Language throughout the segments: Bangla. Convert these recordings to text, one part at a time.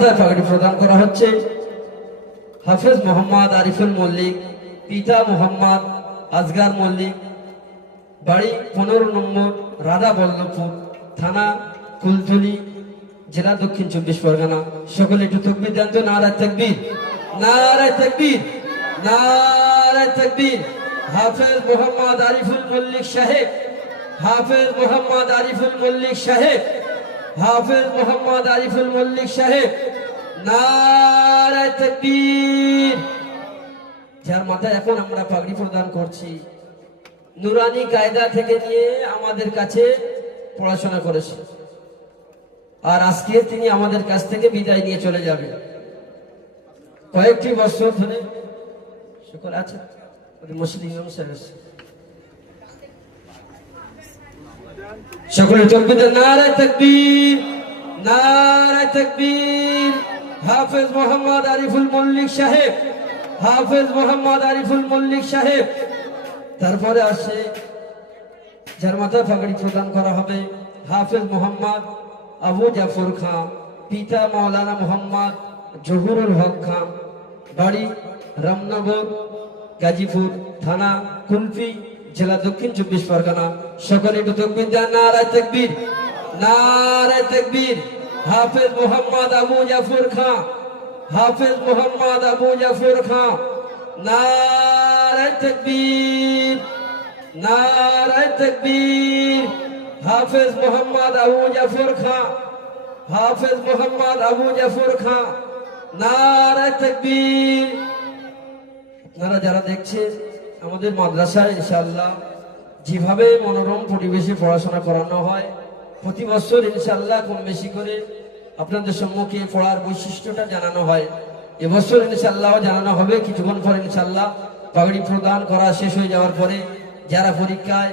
মাথায় পাগড়ি প্রদান করা হচ্ছে হাফেজ মোহাম্মদ আরিফুল মল্লিক, পিতা মোহাম্মদ আজগার মল্লিক, বাড়ি 15 নম্বর রাধা বল্লভপুর, থানা কুলতলি, জেলা দক্ষিণ 24 পরগনা। সকলে একটু তাকবীর দেন তো। নারায়ে তাকবীর, নারায়ে তাকবীর, নারায়ে তাকবীর। হাফেজ মোহাম্মদ আরিফুল মল্লিক সাহেব, হাফেজ মোহাম্মদ আরিফুল মল্লিক সাহেব, হাফেজ মোহাম্মদ আরিফুল মল্লিক সাহেব, নারায়ে তাকবীর। যার মাথায় এখন আমরা পাগড়ি প্রদান করছি, নুরানি কায়দা থেকে নিয়ে আমাদের কাছে পড়াশোনা করেছে, আর আজকে তিনি আমাদের কাছ থেকে বিদায় নিয়ে চলে যাবে। কয়েকটি বছর ধরে সকল আছে মুসলিম সকলের তাকবীর, নারায়ে তাকবীর, নারায়ে তাকবীর। হাফেজ মোহাম্মদ আরিফুল মল্লিক সাহেব, হাফেজ মোহাম্মদ আরিফুল মল্লিক সাহেব। তারপরে আসে যার মাথায় পাগড়ি প্রদান করা হবে হাফেজ মোহাম্মদ আবু জাফর খান, পিতা মাওলানা মোহাম্মদ জহুরুল হক খান, বাড়ি রামনগর, গাজীপুর, থানা কুলফি, জেলা দক্ষিণ 24 পরগনা। সকলে একটু তাকবীর দেন। নারায়ে তাকবীর, নারায়ে তাকবীর। হাফেজ মোহাম্মদ আবু জাফর খান, হাফেজ মোহাম্মদ আবু জাফর খান, নারায়ে তাকবীর, নারায়ে তাকবীর। হাফেজ মোহাম্মদ আবু জাফর খান, হাফেজ মোহাম্মদ আবু জাফর খান, নারায়ে তাকবীর। আপনারা যারা দেখছেন আমাদের মাদ্রাসায় ইনশাআল্লাহ যেভাবে মনোরম পরিবেশে পড়াশোনা করানো হয়, প্রতি বছর ইনশাআল্লাহ কম বেশি করে আপনাদের সম্মুখে পড়ার বৈশিষ্ট্যটা জানানো হয়। এবছর ইনশাআল্লাহ জানানো হবে। কিছুক্ষণ পরে ইনশাআল্লাহ পাগড়ি প্রদান করা শেষ হয়ে যাওয়ার পরে যারা পরীক্ষায়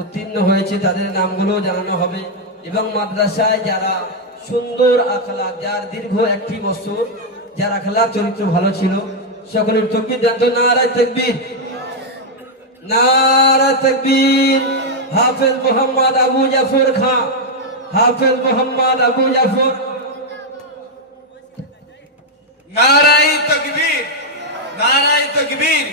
উত্তীর্ণ হয়েছে তাদের নামগুলো জানানো হবে, এবং মাদ্রাসায় যারা সুন্দর আখলাক, যার দীর্ঘ 1 বছর যার আখলাক চরিত্র ভালো ছিল, সকলের তাকবীর দেন তো। নারায়ে তাকবীর, নারায়ে তাকবীর। হাফেজ মোহাম্মদ আবু জাফর খান, হাফেজ মোহাম্মদ আবু জাফর, নারায়ে তাকবীর, নারায়ে তাকবীর।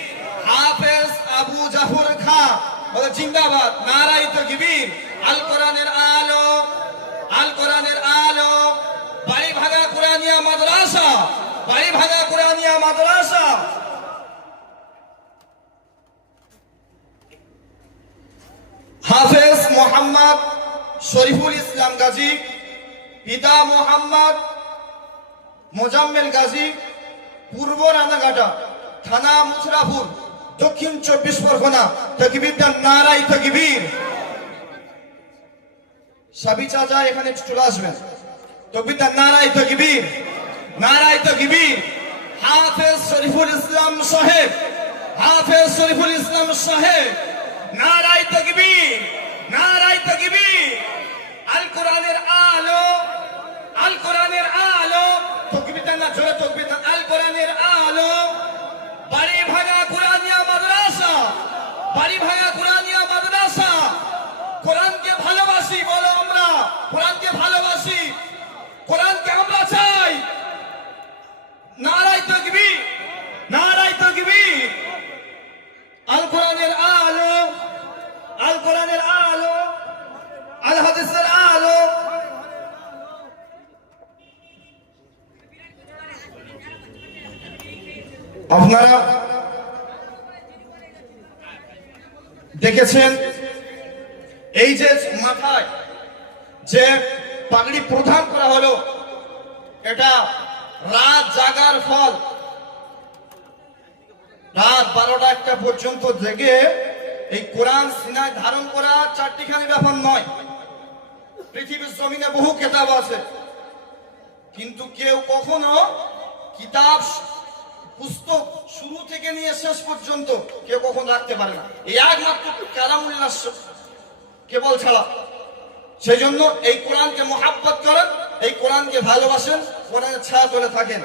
হাফেজ আবু জাফর খান বলে জিন্দাবাদ। নারায়ে তাকবীর। আল কোরআনের আলো, আল কোরআনের আলো, বাড়ি ভাঙা কোরআনিয়া মাদ্রাসা, বাড়ি ভাঙা কোরআনিয়া মাদ্রাসা। হাফেজ মোহাম্মদ শরীফুল ইসলাম গাজী, পিতা মোহাম্মদ মোজাম্মেল গাজী, পূর্ব রানাঘাটা, থানা মুছরাপুর, দক্ষিণ 24 পরগনা। তাকবীর দেন। নারায়ে তাকবীর। সাবি চাচা এখানে চলে আসবেন। তাকবীর দেন। নারায়ে তাকবীর, নারায়ে তাকবীর। হাফেজ শরীফুল ইসলাম সাহেব, হাফেজ শরীফুল ইসলাম সাহেব, নারায়ে তাকবীর, নারায়ে তাকবীর। আল কোরআনের আলো, আল কোরআনের আলো। তাকবীর দেন না, জোরে তাকবীর দেন। আল কোরআনের আলো, বাড়ি ভাঙা কোরআনিয়া মাদ্রাসা, বাড়ি ভাঙা কোরআনিয়া মাদ্রাসা। কোরআনকে ভালোবাসি, বলো আমরা কোরআনকে ভালোবাসি, কোরআনকে আমরা চাই। নারায়ে তাকবীর, নারায়ে তাকবীর। আল কোরআনের আলো, আল কোরআনের আলো, আল হাদিসের আলো। আপনারা দেখেছেন এই যে মাথায় যে পাগড়ি প্রদান করা হলো, এটা রাত জাগার ফল। রাত 12টা-1টা পর্যন্ত জেগে এই কোরআন সিনায় ধারণ করা চারটিখানি ব্যাপার নয়। পৃথিবীর জমিনে বহু কিতাব আছে, কিন্তু কেউ কখনো কিতাব পুস্তক শুরু থেকে নিয়ে শেষ পর্যন্ত কেউ কখনো রাখতে পারে না, এই একমাত্র কালামুল্লাহ কেবল ছাড়া। সেই জন্য এই কোরআনকে মহাব্বত করেন, এই কোরআনকে ভালোবাসেন, কোরআনের ছায়া তলে থাকেন।